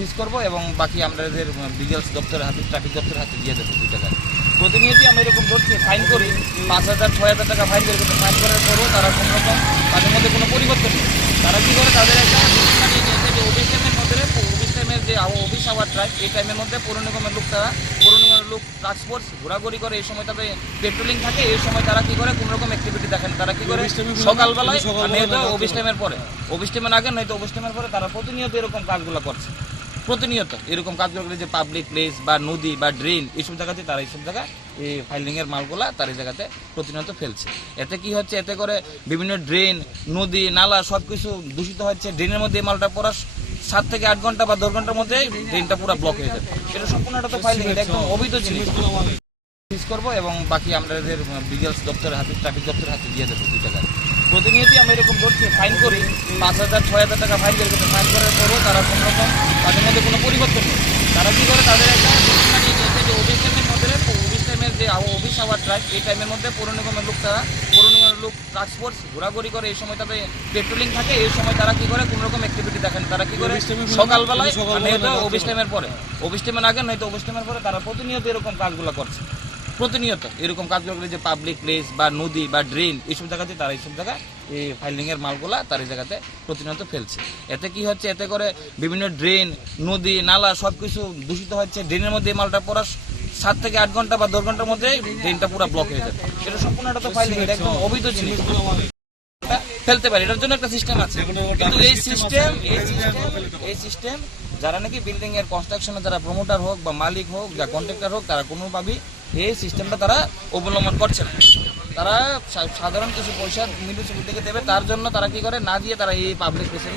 সিজ করব এবং বাকি আমাদের ডিটেলস দপ্তরের হাতে ট্রাফিক দপ্তরের হাতে দিয়ে দেবো দু টাকা। প্রতিনিয়তই আমরা এরকম ধরছি ফাইন করি পাঁচ হাজার ছয় হাজার টাকা ফাইন করে কিন্তু ফাইন করার পরও তারা কোনো রকম তাদের মধ্যে কোনো পরিবর্তন নেই। তারা কী করে? তাদের একটা নিয়েছে যে অফিস টাইমের মধ্যে অফিস টাইমের যে অফিস আওয়ার ট্রাক এই টাইমের মধ্যে পৌর নিগমের লোক তারা পৌর নিগমের লোক ট্রান্সপোর্ট ঘোরাঘুরি করে এই সময় তাদের পেট্রোলিং থাকে এই সময় তারা কি করে? কোনো রকম অ্যাক্টিভিটি দেখেন তারা কি করে? সকালবেলায় নয়তো অফিস টাইমের পরে। অফিস টাইমের আগে নয়তো অফিস টাইমের পরে তারা প্রতিনিয়ত এরকম কাজগুলো করছে। প্রতিনিয়ত এরকম কাজগুলো করে যে পাবলিক প্লেস বা নদী বা ড্রেন এইসব জায়গাতে তারা এইসব জায়গায় এই ফাইলিং এর মালগুলা তার এই জায়গাতে প্রতিনিয়ত ফেলছে। এতে কি হচ্ছে? এতে করে বিভিন্ন ড্রেন নদী, নালা সব কিছু দূষিত হচ্ছে। ড্রেনের মধ্যে এই মালটা পড়া সাত থেকে আট ঘণ্টা বা দশ ঘণ্টার মধ্যে ড্রেনটা পুরো ব্লক হয়ে যাবে। এটা সম্পূর্ণ একটা ফাইলিং এটা একদম অবৈধ জিনিস। করব এবং বাকি আমাদের ডিটেলস দপ্তরের হাতে ট্রাফিক দপ্তরের হাতে দিয়ে দেবো দু টাকা প্রতিনিয়তই আমরা এরকম ধরছি ফাইন করি। পাঁচ হাজার, ছয় হাজার টাকা ফাইন করে ফাইন করার পরও তারা কোনো রকম তাদের মধ্যে কোনো পরিবর্তন নেই। তারা কী করে? তাদের একটা বানিয়ে নিয়েছে যে অফিস টাইমের মধ্যে অফিস টাইমের যে অফিস আওয়ার ট্রাক এই টাইমের মধ্যে পৌর নিগমের লোক তারা পৌর নিগমের লোক ট্রান্সপোর্ট ঘোরাঘুরি করে এই সময় তাদের পেট্রোলিং থাকে এই সময় তারা কী করে? কোনো রকম অ্যাক্টিভিটি দেখেন তারা কী করে? সকালবেলায় নয়তো অফিস টাইমের পরে। অফিস টাইমের আগে নয়তো অফিস টাইমের পরে তারা প্রতিনিয়ত এরকম কাজগুলো করছে। প্রতিনিয়ত এরকম কাজগুলো করে যে পাবলিক প্লেস বা নদী বা ড্রেন এইসব জায়গাতে তারা এইসব জায়গায় এই ফাইলিং এর মালগুলা তার এই জায়গাতে প্রতিনিয়ত ফেলছে। এতে কি হচ্ছে? এতে করে বিভিন্ন ড্রেন নদী, নালা সব কিছু দূষিত হচ্ছে। ড্রেনের মধ্যে মালটা পড়া সাত থেকে আট ঘণ্টা বা দশ ঘণ্টার মধ্যে ড্রেনটা পুরো ব্লক হয়ে যাবে। এটা সম্পূর্ণ একটা তো ফাইলিং এটা একদম অবৈধ জিনিস। ফেলতে পারি, এটার জন্য একটা সিস্টেম আছে। কিন্তু এই সিস্টেম এই সিস্টেম এই সিস্টেম যারা নাকি বিল্ডিং এর কনস্ট্রাকশনে যারা প্রমোটার হোক বা মালিক হোক বা কন্ট্রাক্টর হোক, তারা কোনোভাবেই এই সিস্টেমটা তারা অবলম্বন করছে না। তারা সাধারণ কিছু পয়সা মিডিল থেকে দেবে, তার জন্য তারা কি করে? না দিয়ে তারা এই পাবলিক প্লেসের